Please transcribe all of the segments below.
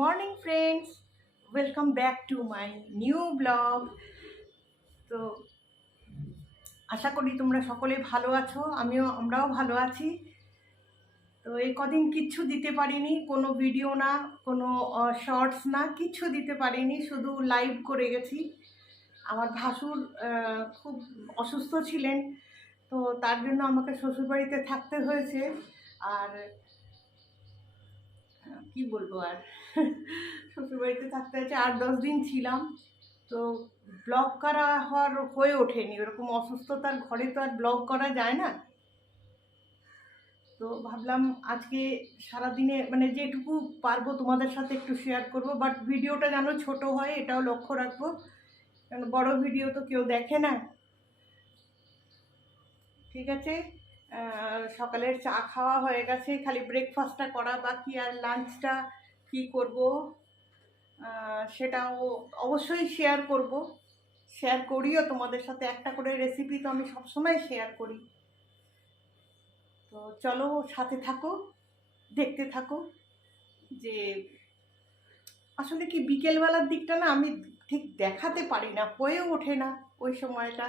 Morning friends welcome back to my new blog তো আশা করি তোমরা সকলে ভালো আছো, আমিও, আমরাও ভালো আছি। তো এই কদিন কিচ্ছু দিতে পারিনি, কোনো ভিডিও না, কোনো শর্টস না কিচ্ছু দিতে পারিনি, শুধু লাইভ করে গেছি। আমার ভাসুর খুব অসুস্থ ছিলেন, তো তার জন্য আমাকে শ্বশুরবাড়িতে থাকতে হয়েছে। আর কি বলব আর? শ্বশুরবাড়িতে থাকতে হয়েছে আট, দশ দিন ছিলাম। তো ব্লগ করা হওয়ার হয়ে ওঠেনি। ওরকম অসুস্থতার ঘরে তো আর ব্লগ করা যায় না। তো ভাবলাম আজকে সারাদিনে মানে যেটুকু পারব তোমাদের সাথে একটু শেয়ার করব। বাট ভিডিওটা যেন ছোট হয়, এটাও লক্ষ্য রাখব। কারণ বড় ভিডিও তো কেউ দেখে না। ঠিক আছে? সকালের চা খাওয়া হয়ে গেছে, খালি ব্রেকফাস্টটা করা বাকি আর লাঞ্চটা কি করব? সেটাও অবশ্যই শেয়ার করব। শেয়ার করিও তোমাদের সাথে, একটা করে রেসিপি তো আমি সবসময় শেয়ার করি। তো চলো, সাথে থাকো, দেখতে থাকো যে আসলে কি বিকেলবেলার দিকটা না আমি ঠিক দেখাতে পারি না, হয়ে ওঠে না ওই সময়টা।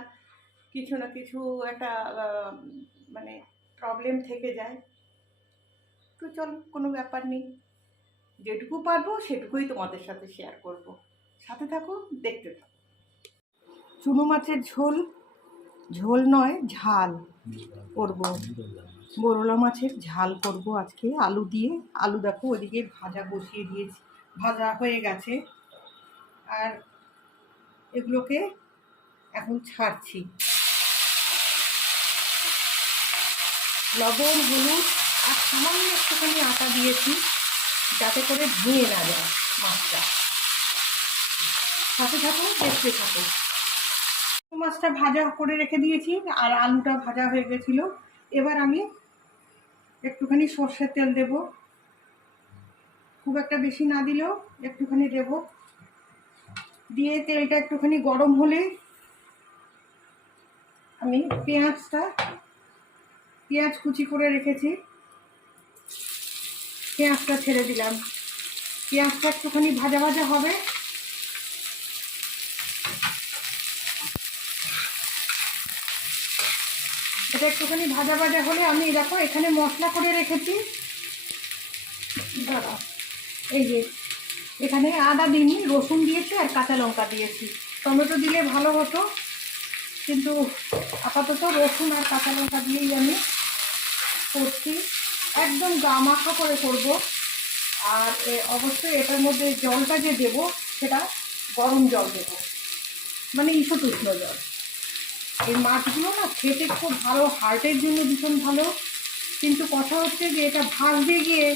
কিছু না কিছু একটা মানে প্রবলেম থেকে যায়। তো চলো, কোনো ব্যাপার নেই। যেটুকু পারব, সেটুকুই তোমাদের সাথে শেয়ার করব। সাথে থাকো, দেখতে থাকো। চুনো মাছের ঝোল ঝোল নয়, ঝাল করব। বরলা মাছের ঝাল করব আজকে, আলু দিয়ে। আলু দেখো, ওদিকে ভাজা বসিয়ে দিয়েছি। ভাজা হয়ে গেছে। আর এগুলোকে এখন ছাড়ছি। লবণ, হলুদ আর সামান্য একটুখানি আটা দিয়েছি যাতে করে ধুয়ে না যায় মাছটা। সাথে থাকো দেখতে থাকো মাছটা ভাজা করে রেখে দিয়েছি আর আলুটা ভাজা হয়ে গেছিল। এবার আমি একটুখানি সর্ষের তেল দেব। খুব একটা বেশি না দিলেও একটুখানি দেব। দিয়ে তেলটা একটুখানি গরম হলে আমি পেঁয়াজটা পেঁয়াজ কুচি করে রেখেছি। পেঁয়াজটা ছেড়ে দিলাম। পেঁয়াজটা একটুখানি ভাজা ভাজা হবে। এটা একটুখানি ভাজা ভাজা হলে আমি দেখো এখানে মশলা করে রেখেছি। দাঁড়াও। এই যে, এখানে আদা দিইনি রসুন দিয়েছি আর কাঁচা লঙ্কা দিয়েছি। টমেটো দিলে ভালো হতো, কিন্তু আপাতত রসুন আর কাঁচা লঙ্কা দিয়েই আমি করছি। একদম গা মাখা করে করব। আর অবশ্যই এটার মধ্যে জলটা যে দেব, সেটা গরম জল দেব। মানে ঈষৎ উষ্ণ জল। এই মাছগুলো না খেতে খুব ভালো হার্টের জন্য ভীষণ ভালো। কিন্তু কথা হচ্ছে যে এটা ভাজতে গিয়ে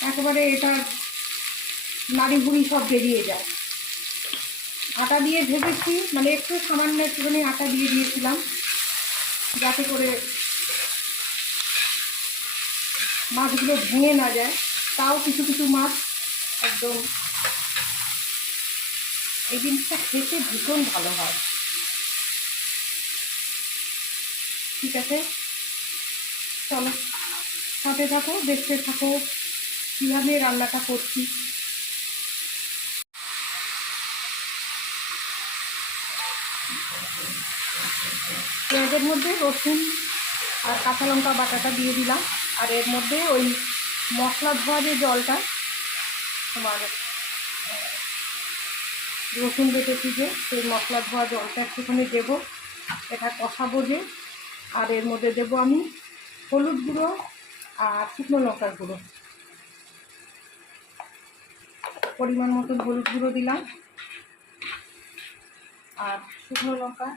একেবারে এটার নাড়ি ভুড়ি সব বেরিয়ে যায়। আটা দিয়ে ভেজেছি মানে একটু সামান্য একটুখানি আটা দিয়ে দিয়েছিলাম, যাতে করে মাছগুলো ভেঙে না যায়, তাও কিছু কিছু মাছ একদম। এই জিনিসটা খেতে ভীষণ ভালো হয়। ঠিক আছে? চলো, সাথে থাকো, দেখতে থাকো, কীভাবে রান্নাটা করছি। পেঁয়াজের মধ্যে রসুন আর কাঁচা লঙ্কা বাটাটা দিয়ে দিলাম। আর এর মধ্যে ওই মশলা ধোয়া যে জলটা, তোমার রসুন বেটেছি যে সেই মশলা ধোয়া জলটা একটুখানি দেবো, এটা কষাবো যে, আর এর মধ্যে দেবো আমি হলুদ গুঁড়ো আর শুকনো লঙ্কার গুঁড়ো। পরিমাণ মতন হলুদ গুঁড়ো দিলাম। আর শুকনো লঙ্কা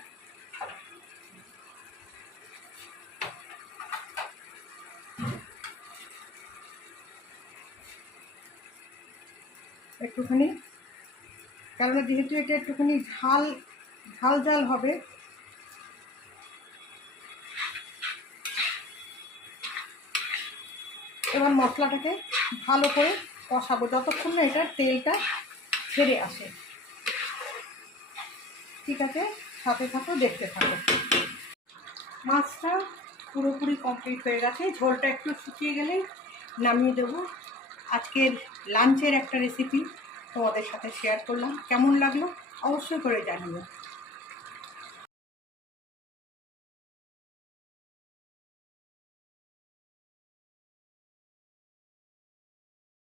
একটুখানি। কারণ যেহেতু এটা একটুখানি ঝাল ঝাল ঝাল হবে। এবার মশলাটাকে ভালো করে কষাবো। যতক্ষণ না এটার তেলটা ছেড়ে আসে। ঠিক আছে? সাথে সাথে দেখতে থাকো। মাছটা পুরোপুরি কমপ্লিট হয়ে গেছে। ঝোলটা একটু শুকিয়ে গেলেই নামিয়ে দেবো। আজকের লাঞ্চের একটা রেসিপি তোমাদের সাথে শেয়ার করলাম। কেমন লাগল? অবশ্যই করে জানিও।